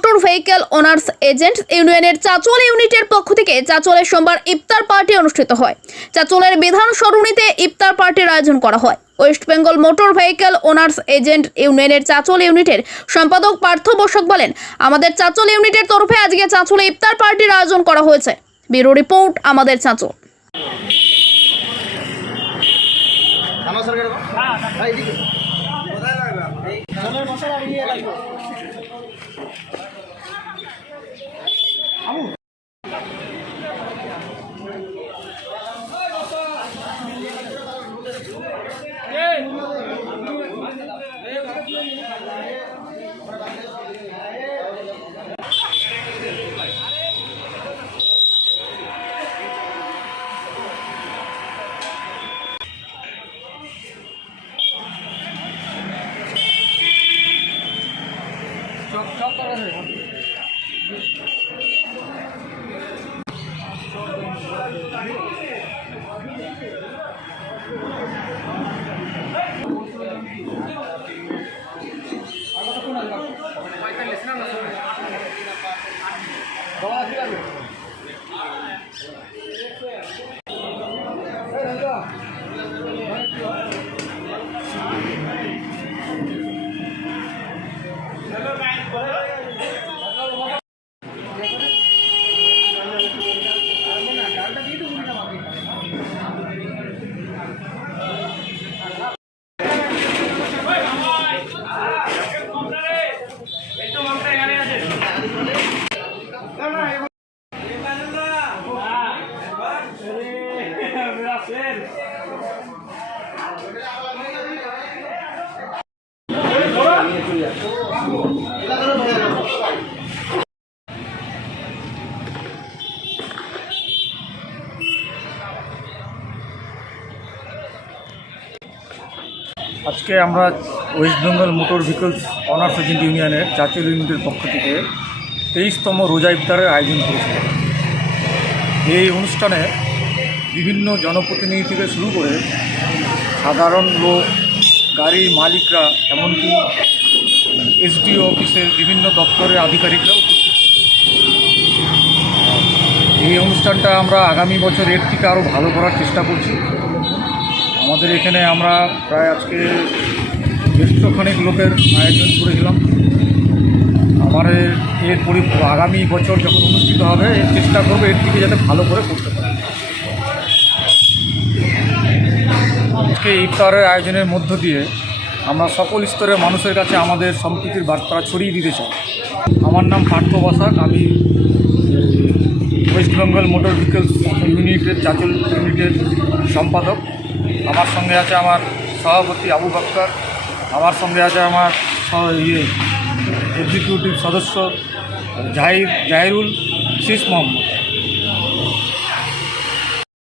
Motor vehicle owners agent ইউনিয়নের চাচল ইউনিটের পক্ষ থেকে চাচলে সোমবার ইফতার পার্টি অনুষ্ঠিত হয়। চাচলের বিধান সরণিতে ইফতার পার্টির আয়োজন করা হয়। West Bengal motor vehicle owners agent ইউনিয়নের চাচল ইউনিটের সম্পাদক পার্থ বসাক বলেন আমাদের চাচল ইউনিটের তরফে আজকে চাচলে ইফতার পার্টির আয়োজন করা হয়েছে। ব্যুরো রিপোর্ট আমাদের চাচল। থানা সরকার ভাই এদিকে আজকে আমরা West Bengal motor vehicles owners agent ইউনিয়নের জাতীয় ইউনিটের পক্ষ থেকে তেইশতম রোজা ইফতারের আয়োজন করেছিলাম। এই অনুষ্ঠানে বিভিন্ন জনপ্রতিনিধি থেকে শুরু করে সাধারণ লোক, গাড়ির মালিকরা, এমনকি এসডিও অফিসের বিভিন্ন দপ্তরের আধিকারিকরাও উপস্থিত এই অনুষ্ঠানটা আমরা আগামী বছর এর থেকে আরও ভালো করার চেষ্টা করছি। আমাদের এখানে আমরা প্রায় আজকে দেড়শোখানিক লোকের আয়োজন করেছিলাম। আমার এর পরি আগামী বছর যখন অনুষ্ঠিত হবে চেষ্টা করব এর থেকে যাতে ভালো করে করতে পারে। আজকে ইফতারের আয়োজনের মধ্য দিয়ে আমরা সকল স্তরের মানুষের কাছে আমাদের সম্প্রীতির বার্তা ছড়িয়ে দিতে চাই। আমার নাম পার্থ বসাক, আমি ওয়েস্ট বেঙ্গল মোটর ভেহিকলস ইউনিটের চাচল ইউনিটের সম্পাদক। আমার সঙ্গে আছে আমার সভাপতি আবু বাক্কার, আমার সঙ্গে আছে আমার ইয়ে এক্সিকিউটিভ সদস্য জাহির জাহিরুল, শীষ মোহাম্মদ।